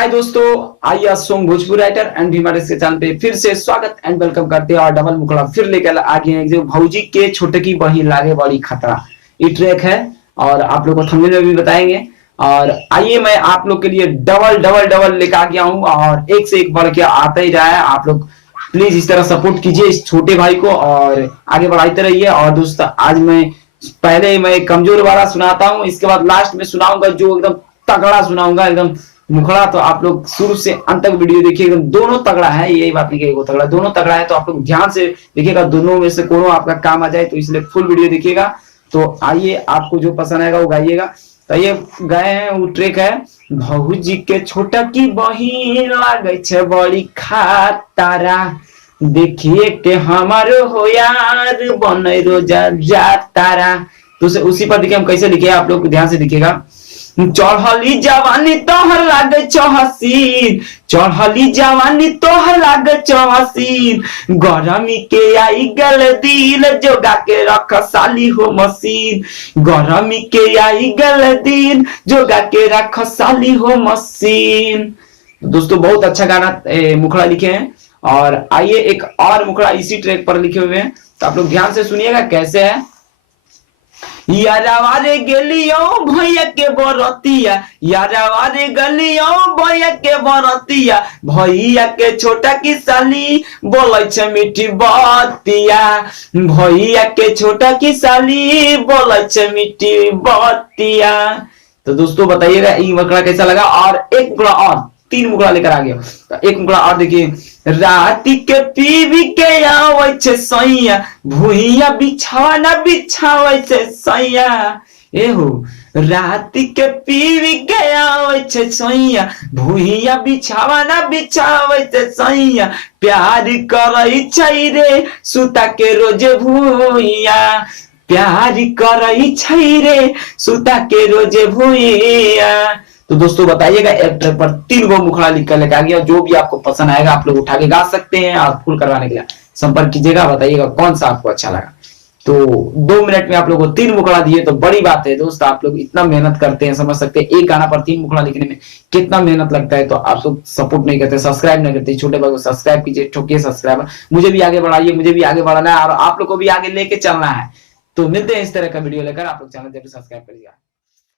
हाय दोस्तों, आइए song Bhojpuri writer and भीमारेस के चैनल पे फिर से स्वागत एंड वेलकम करते हैं। और डबल मुखड़ा फिर लेकर आ गए हैं जो भौजी के छोटे की बही लागे बड़ी खतरा, ये ट्रैक है और आप लोग को थंबनेल में भी बताएंगे। और आइए मैं आप लोग के लिए डबल डबल डबल लेकर आ गया हूँ और एक से एक बढ़ के आता ही रहा है। आप लोग प्लीज इस तरह सपोर्ट कीजिए इस छोटे भाई को और आगे बढ़ाते रहिए। और दोस्तों आज मैं कमजोर वाला सुनाता हूँ, इसके बाद लास्ट में सुनाऊंगा जो एकदम तगड़ा सुनाऊंगा, एकदम मुखड़ा। तो आप लोग शुरू से अंत तक वीडियो देखिए, एकदम दोनों तगड़ा है, यही बात नहीं कि तगड़ा, दोनों तगड़ा है। तो आप लोग ध्यान से देखिएगा, दोनों में से कोनो आपका काम आ जाए तो इसलिए फुल वीडियो देखिएगा। तो आइए आपको जो पसंद आएगा वो गाइएगा। तो ये गाए हैं, वो ट्रैक है भौजी के छोटा की बहिन लागे छे बड़ी खातारा, देखिए के हमारो हो यार बने रोजा जा तारा। तो उसी पर देखिए हम कैसे लिखे, आप लोग ध्यान से देखिएगा। चढ़ली जवानी तोहर लागे चौहसीन, चढ़ली जवानी तोहर लागे चौहसीन, गरमी के आई गल दिल जोगा के रख साली हो मशीन, गरमी के आई गल दिल जोगा के रख साली हो मशीन। दोस्तों बहुत अच्छा गाना मुखड़ा लिखे हैं। और आइए एक और मुखड़ा इसी ट्रैक पर लिखे हुए हैं, तो आप लोग ध्यान से सुनिएगा कैसे है। यारावारे गलियो भैया के बरतिया, यारावारे गलियो भैया के बरतिया, भैया के छोटा की साली बोलै छे मीठी बतिया, भैया के छोटा की साली बोलै छे मीठी बतिया। तो दोस्तों बताइएगा ये मुखड़ा कैसा लगा। और एक मुखड़ा और, तीन मुखड़ा लेकर आ गया। तो एक मुखड़ा और देखिए। राती के पीवी के आवे छे सैया, भुइया बिछावा ना बिछावे छे सैया, एहो राती के पीवी के आवे छे सैया, भुइया बिछावा ना बिछावे छे सैया, प्यार करई छै रे सुता के रोजे भुइया, प्यार करई छै रे सुता के रोजे भुइया। तो दोस्तों बताइएगा एक ट्रैक पर 3 गो मुखड़ा लिख कर लेकर आ गया, जो भी आपको पसंद आएगा आप लोग उठा के गा सकते हैं। और फुल करवाने के लिए संपर्क कीजिएगा, बताइएगा कौन सा आपको अच्छा लगा। तो 2 मिनट में आप लोगों को 3 मुखड़ा दिए तो बड़ी बात है दोस्त। आप लोग इतना मेहनत करते हैं, समझ सकते हैं एक गाना पर 3 मुखड़ा लिखने में कितना मेहनत लगता है। तो आप लोग सपोर्ट नहीं करते, सब्सक्राइब नहीं करते, छोटे भाई को सब्सक्राइब कीजिए, ठोकिए सब्सक्राइब, मुझे भी आगे बढ़ाइए, मुझे भी आगे बढ़ाना है और आप लोग को भी आगे लेके चलना है। तो मिलते हैं इस तरह का वीडियो लेकर, आप लोग चैनल जरूर सब्सक्राइब करिएगा।